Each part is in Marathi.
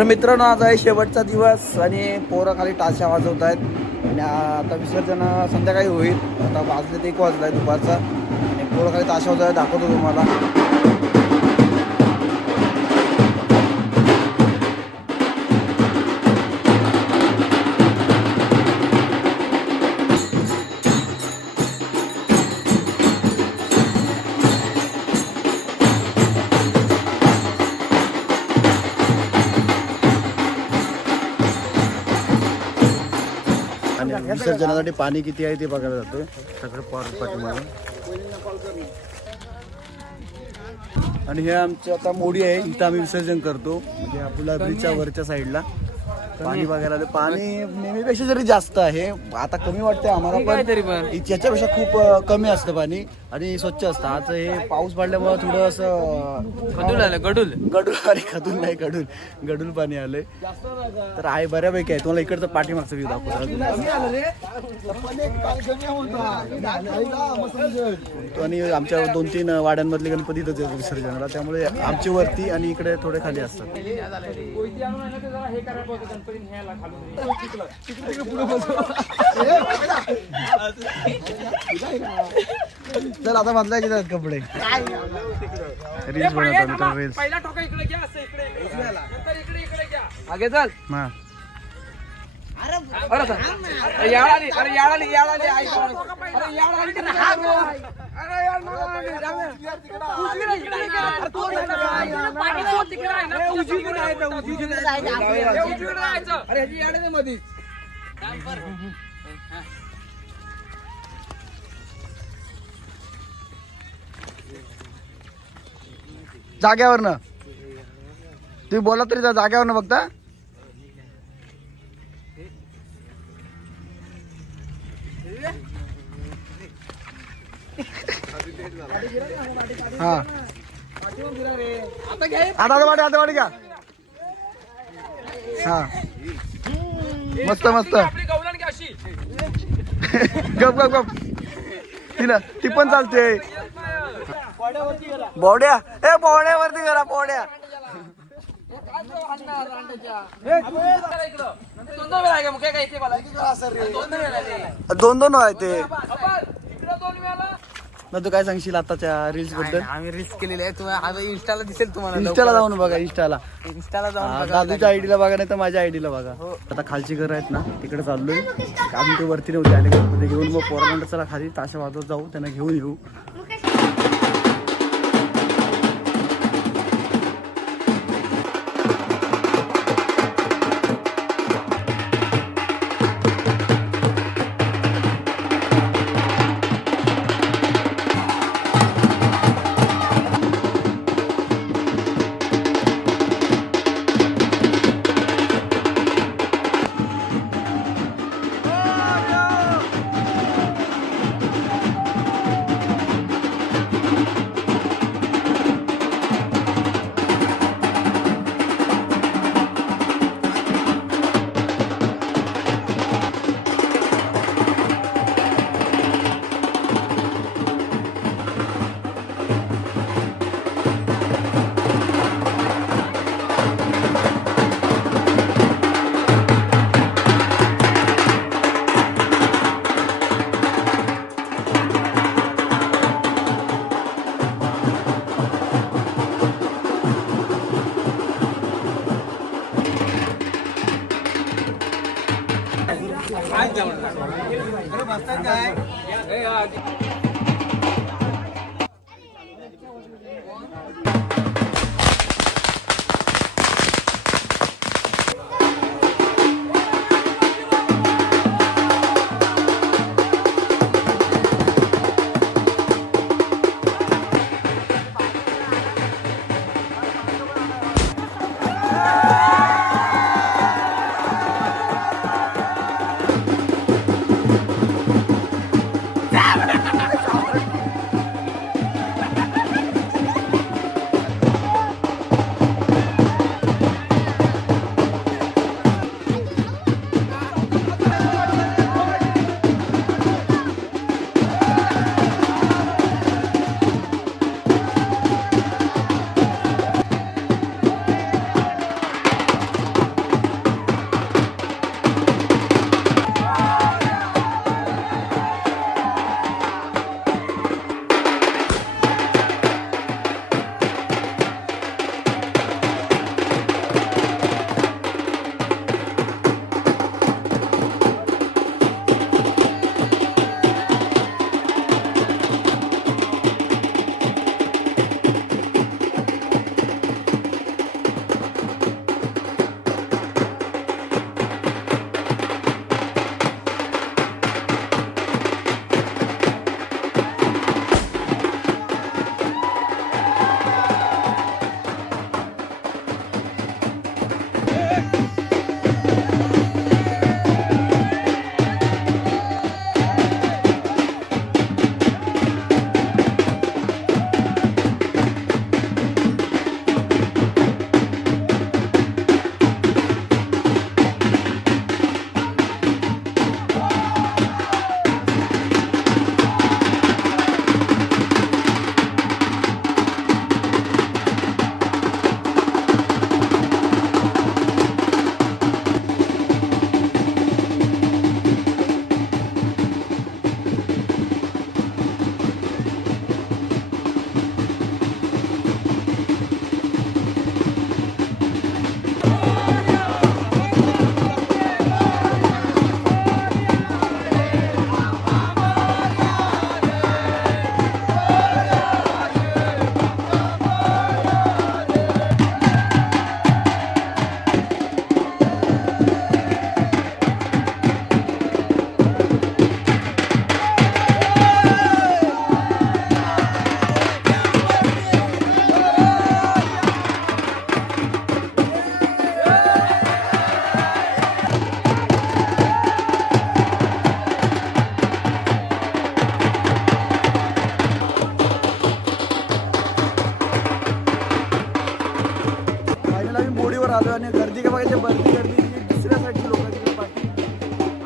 तर मित्रांनो, आज आहे शेवटचा दिवस आणि पोरं खाली टाशा वाजवत आहेत आणि आता विसर्जन संध्याकाळी होईल. आता वाजले 1 वाजला आहे दुपारचा आणि पोरं खाली ताशा वाजवत दाखवतो तुम्हाला. आणि विसर्जनासाठी पाणी किती आहे ते बघायला जातोय सगळं पाठीमागे. आणि हे आमचं आता मोडी आहे, इथं आम्ही विसर्जन करतो. म्हणजे आपल्या ब्रिजच्या वरच्या साईडला पाणी बघायला आलं. पाणी नेहमीपेक्षा जरी जास्त आहे, आता कमी वाटतंय आम्हाला, पण याच्यापेक्षा खूप कमी असतं पाणी आणि स्वच्छ असतं. आज हे पाऊस पडल्यामुळे थोडं असं गडूल आलं, गडूल गडूल आणि खदूल नाही, गडूल पाणी आलंय. तर आहे बऱ्यापैकी आहे. तुम्हाला इकडचं पाठीमागचं व्ह्यू दाखवतो. आणि आमच्या 2-3 वाड्यांमधले गणपती इथंच आहेत विसर्जनाला, त्यामुळे आमची वरती आणि इकडे थोडे खाली असतात. चल आता बदलायचे आहेत कपडे. रील्स बनवतो रील्स. आगे चल. हा जाग्यावरनं तुम्ही बोला तरी त्या जाग्यावरनं बघता. हा आता वाटी का. हा मस्त मस्त. गप गप गप. ती पण चालते. बोड्या बोड्यावरती करा बोड्या. दोन आहे ते. तू काय सांगशील आताच्या रील्स बद्दल? आम्ही रिस्क केलेली आहे. तुम्हाला इंस्टाला दिसेल, तुम्हाला इंस्टाला जाऊन बघा. इंस्टाला जाऊन दादूच्या आयडीला बघा, नाही तर माझ्या आयडीला बघा. आता खालची घरं आहेत ना, तिकडे चाललोय. आम्ही ते वरती नव्हते आले गणपती घेऊन. मग पोरांना चला खाली ताशा वाजवत जाऊ, त्यांना घेऊन येऊ. आलो आणि गर्दी काय बघायची गर्दी दुसऱ्या साईडची लोक तिकडे पाठी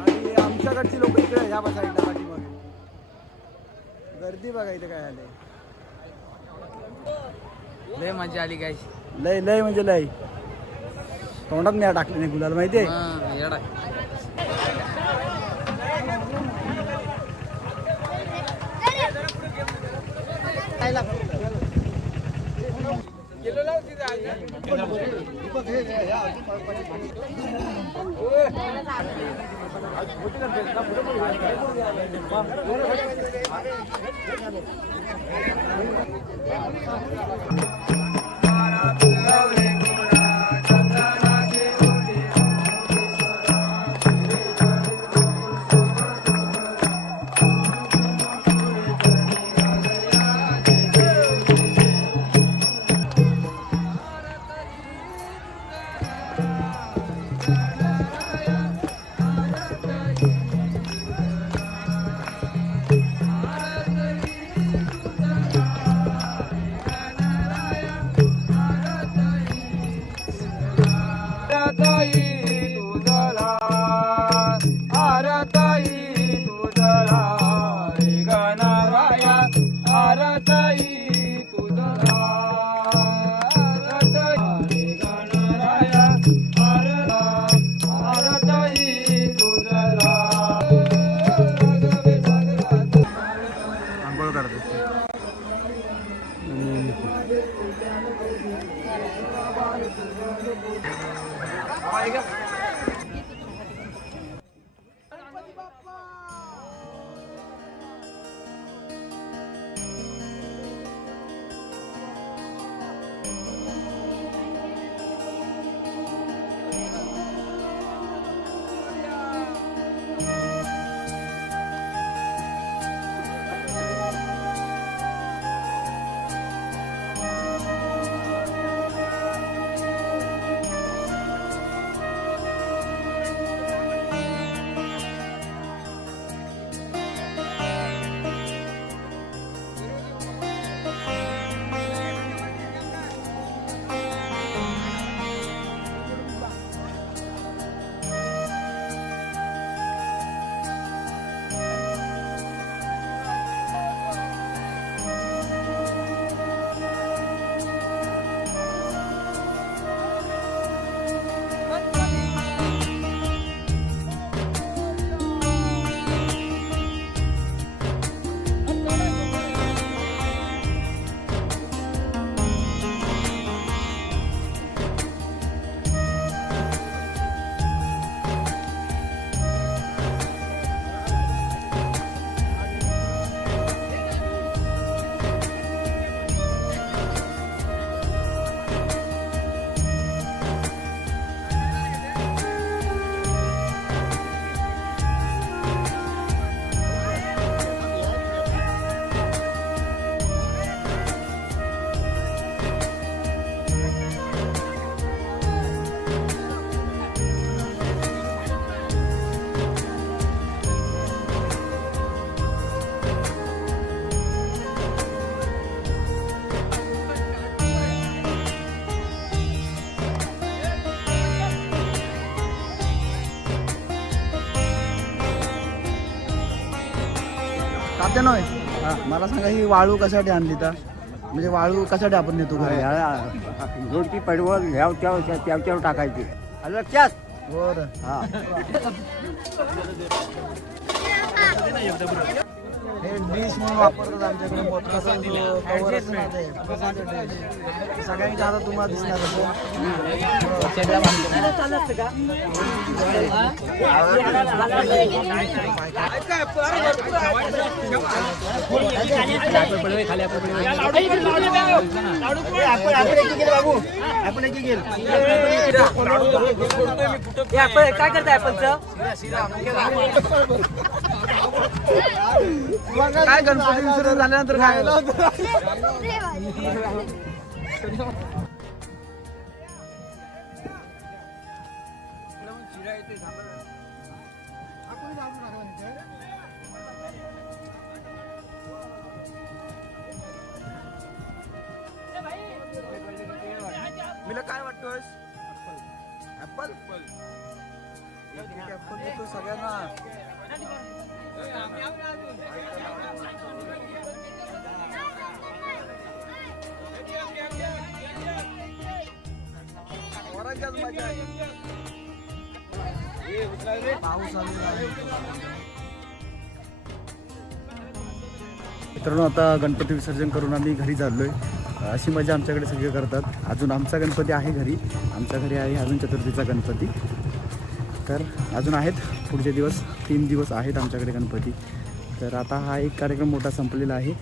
आणि आमच्याकडची लोक इकडे ह्या साईडला पाठीमागे गर्दी बघायचं काय आले. लय मजा आली काय लय लय म्हणजे लय तोंडात नाही टाकले नाही गुलाल माहितीये. येडा आंघोळ करते. तात्या नव्हे मला सांगा ही वाळू कशासाठी आणली तर म्हणजे वाळू कशासाठी आपण नेतो घरी? जोडती पडवल त्यावर टाकायची आलं लक्षात. बरं हा हे डिश म्हणून वापरतात आमच्याकडे मोदकाचा जो cover असतो ना ते. सगळ्यांच्या हातात तुम्हाला दिसणार काय करताय ऍपलचं काय गणपती विसर्जन झाल्यानंतर खायला मला काय वाटतोय ऍपल ऍपल देतो सगळ्यांना. वरांच्याच मजा आहे. पाऊस आलेला आहे. मित्रांनो आता गणपती विसर्जन करून आम्ही घरी चाललोय. अशी मजा आमच्याकडे सगळे करतात. अजून आमचा गणपती आहे घरी, आमच्या घरी आहे अजून चतुर्थीचा गणपती. तर अजून आहेत पुढचे दिवस, 3 दिवस आहेत आमच्याकडे गणपती. तर आता हा एक कार्यक्रम मोठा संपलेला आहे.